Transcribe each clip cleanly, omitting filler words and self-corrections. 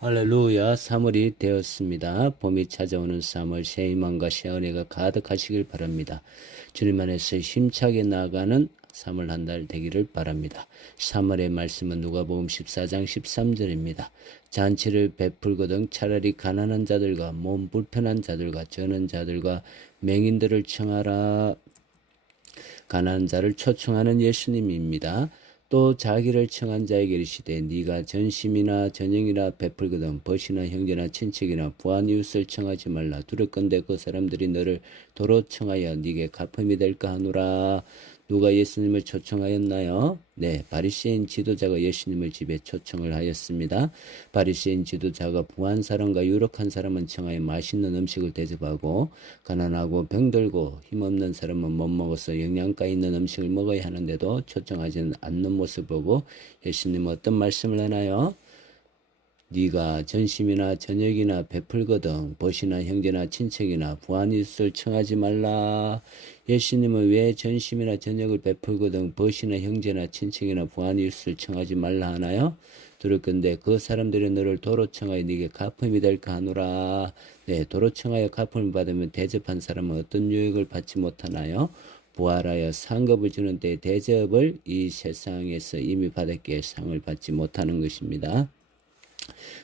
할렐루야, 3월이 되었습니다. 봄이 찾아오는 3월 새 희망과 새 은혜가 가득하시길 바랍니다. 주님 안에서 힘차게 나아가는 3월 한 달 되기를 바랍니다. 3월의 말씀은 누가복음 14장 13절입니다. 잔치를 베풀거든 차라리 가난한 자들과 몸 불편한 자들과 저는 자들과 맹인들을 청하라. 가난한 자를 초청하는 예수님입니다. 또 자기를 청한 자에게 이르시되 네가 전심이나 전영이나 베풀거든 벗이나 형제나 친척이나 부한 이웃을 청하지 말라. 두렵건대 그 사람들이 너를 도로 청하여 네게 갚음이 될까 하노라. 누가 예수님을 초청하였나요? 네, 바리새인 지도자가 예수님을 집에 초청을 하였습니다. 바리새인 지도자가 부한 사람과 유력한 사람은 청하여 맛있는 음식을 대접하고 가난하고 병들고 힘없는 사람은 못 먹어서 영양가 있는 음식을 먹어야 하는데도 초청하지는 않는 모습을 보고 예수님은 어떤 말씀을 하나요? 네가 전심이나 저녁이나 베풀거든 벗이나 형제나 친척이나 부한 이웃을 청하지 말라. 예수님은 왜 전심이나 저녁을 베풀거든 벗이나 형제나 친척이나 부한 이웃을 청하지 말라 하나요? 들을건데 그 사람들이 너를 도로 청하여 네게 갚음이 될까 하노라. 네, 도로 청하여 갚음을 받으면 대접한 사람은 어떤 유익을 받지 못하나요? 부활하여 상급을 주는 때 대접을 이 세상에서 이미 받았기에 상을 받지 못하는 것입니다.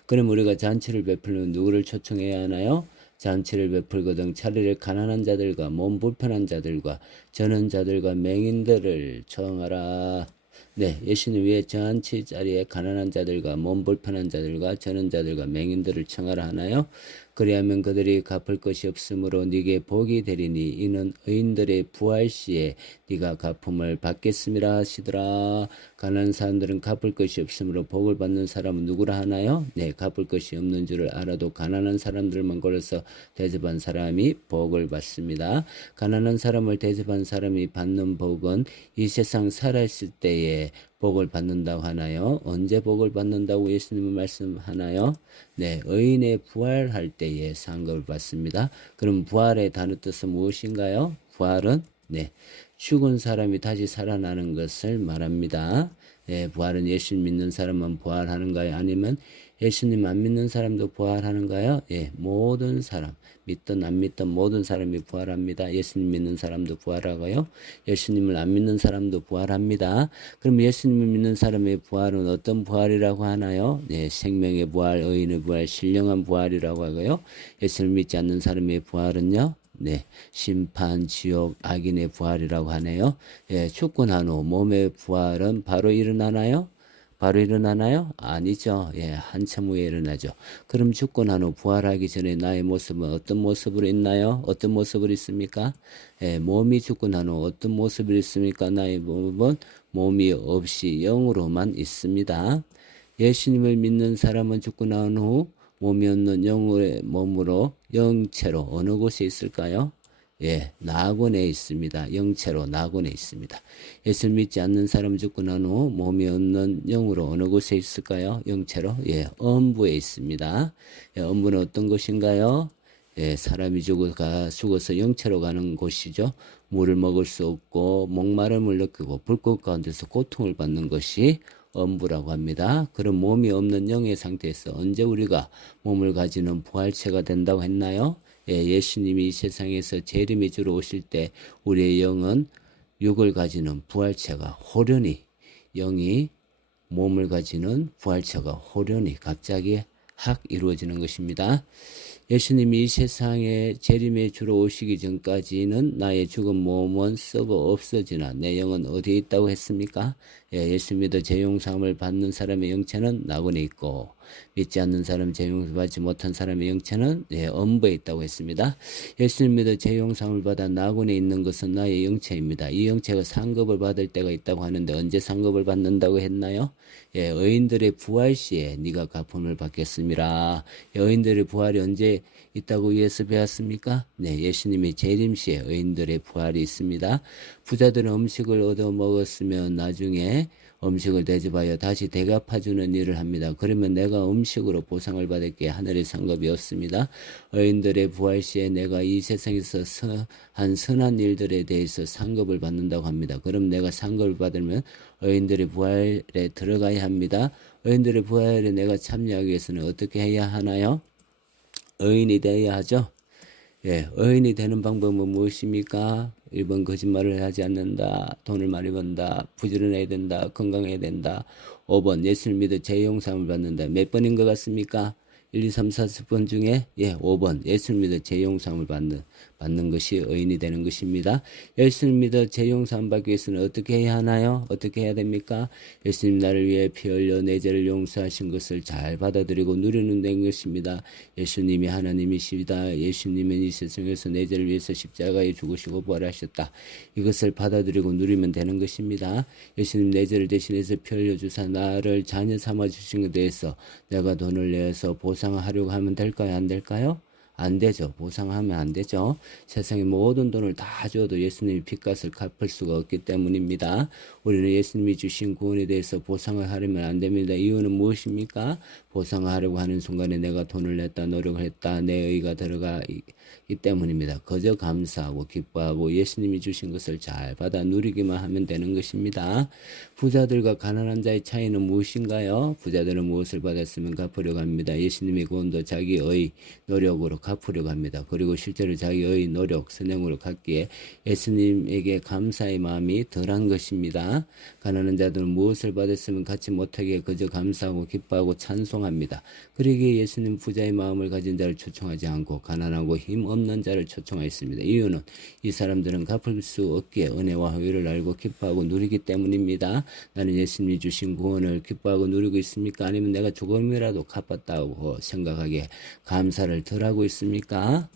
그럼 우리가 잔치를 베풀면 누구를 초청해야 하나요? 잔치를 베풀거든 차라리 가난한 자들과 몸 불편한 자들과 저는 자들과 맹인들을 청하라. 네, 예수님 왜 잔치 자리에 가난한 자들과 몸 불편한 자들과 저는 자들과 맹인들을 청하라 하나요? 그리하면 그들이 갚을 것이 없으므로 네게 복이 되리니 이는 의인들의 부활 시에 네가 갚음을 받겠음이라 하시더라. 가난한 사람들은 갚을 것이 없으므로 복을 받는 사람은 누구라 하나요? 네, 갚을 것이 없는 줄을 알아도 가난한 사람들만 골라서 대접한 사람이 복을 받습니다. 가난한 사람을 대접한 사람이 받는 복은 이 세상 살아있을 때에 복을 받는다고 하나요? 언제 복을 받는다고 예수님은 말씀하나요? 네, 의인의 부활할 때에 상급을 받습니다. 그럼 부활의 단어 뜻은 무엇인가요? 부활은 네, 죽은 사람이 다시 살아나는 것을 말합니다. 네, 부활은 예수 믿는 사람만 부활하는가요? 아니면 예수님 안 믿는 사람도 부활하는가요? 예, 모든 사람, 믿든 안 믿든 모든 사람이 부활합니다. 예수님 믿는 사람도 부활하고요. 예수님을 안 믿는 사람도 부활합니다. 그럼 예수님을 믿는 사람의 부활은 어떤 부활이라고 하나요? 네, 생명의 부활, 의인의 부활, 신령한 부활이라고 하고요. 예수를 믿지 않는 사람의 부활은요? 네, 심판, 지옥, 악인의 부활이라고 하네요. 예, 죽고 난 후 몸의 부활은 바로 일어나나요? 바로 일어나나요? 아니죠. 예, 한참 후에 일어나죠. 그럼 죽고 난 후 부활하기 전에 나의 모습은 어떤 모습으로 있나요? 어떤 모습으로 있습니까? 예, 몸이 죽고 난 후 어떤 모습으로 있습니까? 나의 몸은 몸이 없이 영으로만 있습니다. 예수님을 믿는 사람은 죽고 난 후 몸이 없는 영의 몸으로 영체로 어느 곳에 있을까요? 예, 낙원에 있습니다. 영체로 낙원에 있습니다. 예수를 믿지 않는 사람 죽고 난 후 몸이 없는 영으로 어느 곳에 있을까요? 영체로? 예, 엄부에 있습니다. 예, 엄부는 어떤 곳인가요? 예, 사람이 죽어서 영체로 가는 곳이죠. 물을 먹을 수 없고 목마름을 느끼고 불꽃 가운데서 고통을 받는 것이 엄부라고 합니다. 그런 몸이 없는 영의 상태에서 언제 우리가 몸을 가지는 부활체가 된다고 했나요? 예, 예수님이 이 세상에서 재림의 주로 오실 때 우리의 영은 육을 가지는 부활체가 호련히 영이 몸을 가지는 부활체가 호련히 갑자기 확 이루어지는 것입니다. 예수님이 이 세상에 재림의 주로 오시기 전까지는 나의 죽은 몸은 썩어 없어지나 내 영은 어디에 있다고 했습니까? 예, 예수 믿어 죄용서함을 받는 사람의 영체는 낙원에 있고 믿지 않는 사람 죄용서 받지 못한 사람의 영체는 엄부에 있다고 했습니다. 예수님 믿어 죄용서함을 받아 낙원에 있는 것은 나의 영체입니다. 이 영체가 상급을 받을 때가 있다고 하는데 언제 상급을 받는다고 했나요? 예, 의인들의 부활 시에 네가 갚음을 받겠습니다. 의인들의 부활이 언제 있다고 위에서 배웠습니까? 네, 예수님의 재림 시에 의인들의 부활이 있습니다. 부자들은 음식을 얻어 먹었으면 나중에 내게 음식을 대접하여 다시 대갚아주는 일을 합니다. 그러면 내가 음식으로 보상을 받을게. 하늘의 상급이 없습니다. 의인들의 부활 시에 내가 이 세상에서 한 선한 일들에 대해서 상급을 받는다고 합니다. 그럼 내가 상급을 받으면 의인들의 부활에 들어가야 합니다. 의인들의 부활에 내가 참여하기 위해서는 어떻게 해야 하나요? 의인이 되어야 하죠. 예, 의인이 되는 방법은 무엇입니까? 1번 거짓말을 하지 않는다. 돈을 많이 번다. 부지런해야 된다. 건강해야 된다. 5번 예수를 믿어 죄 용서함을 받는다. 몇 번인 것 같습니까? 1, 2, 3, 4번 중에 5번 예수를 믿어 죄 용서함을 받는 것이 의인이 되는 것입니다. 예수를 믿어 죄 용서함 받기 위해서는 어떻게 해야 하나요? 어떻게 해야 됩니까? 예수님 나를 위해 피 흘려 내 죄를 용서하신 것을 잘 받아들이고 누리는 된 것입니다. 예수님이 하나님이시다. 예수님은 이 세상에서 내 죄를 위해서 십자가에 죽으시고 부활하셨다. 이것을 받아들이고 누리면 되는 것입니다. 예수님 내 죄를 대신해서 피 흘려 주사 나를 자녀 삼아 주신 것에 대해서 내가 돈을 내서 보상하려고 하면 될까요? 안 될까요? 안 되죠. 보상하면 안 되죠. 세상의 모든 돈을 다 줘도 예수님이 빚값을 갚을 수가 없기 때문입니다. 우리는 예수님이 주신 구원에 대해서 보상을 하려면 안 됩니다. 이유는 무엇입니까? 보상하려고 하는 순간에 내가 돈을 냈다, 노력을 했다, 내 의가 들어가기 때문입니다. 그저 감사하고 기뻐하고 예수님이 주신 것을 잘 받아 누리기만 하면 되는 것입니다. 부자들과 가난한 자의 차이는 무엇인가요? 부자들은 무엇을 받았으면 갚으려고 합니다. 예수님의 구원도 자기의 노력으로 갚으려고 합니다. 그리고 실제로 자기의 노력, 선행으로 갚기에 예수님에게 감사의 마음이 덜한 것입니다. 가난한 자들은 무엇을 받았으면 갖지 못하기에 그저 감사하고 기뻐하고 찬송합니다. 그러기에 예수님 부자의 마음을 가진 자를 초청하지 않고 가난하고 힘 없는 자를 초청하였습니다. 이유는 이 사람들은 갚을 수 없기에 은혜와 호의를 알고 기뻐하고 누리기 때문입니다. 나는 예수님이 주신 구원을 기뻐하고 누리고 있습니까? 아니면 내가 조금이라도 갚았다고 생각하기에 감사를 덜 하고 있습니까?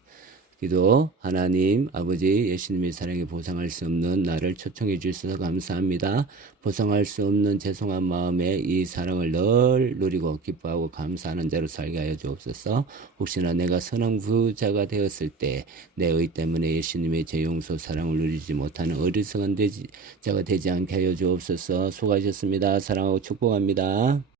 기도. 하나님 아버지, 예수님의 사랑에 보상할 수 없는 나를 초청해 주셔서 감사합니다. 보상할 수 없는 죄송한 마음에 이 사랑을 늘 누리고 기뻐하고 감사하는 자로 살게 하여 주옵소서. 혹시나 내가 선한 부자가 되었을 때 내 의 때문에 예수님의 죄 용서 사랑을 누리지 못하는 어리석은 자가 되지 않게 하여 주옵소서. 수고하셨습니다. 사랑하고 축복합니다.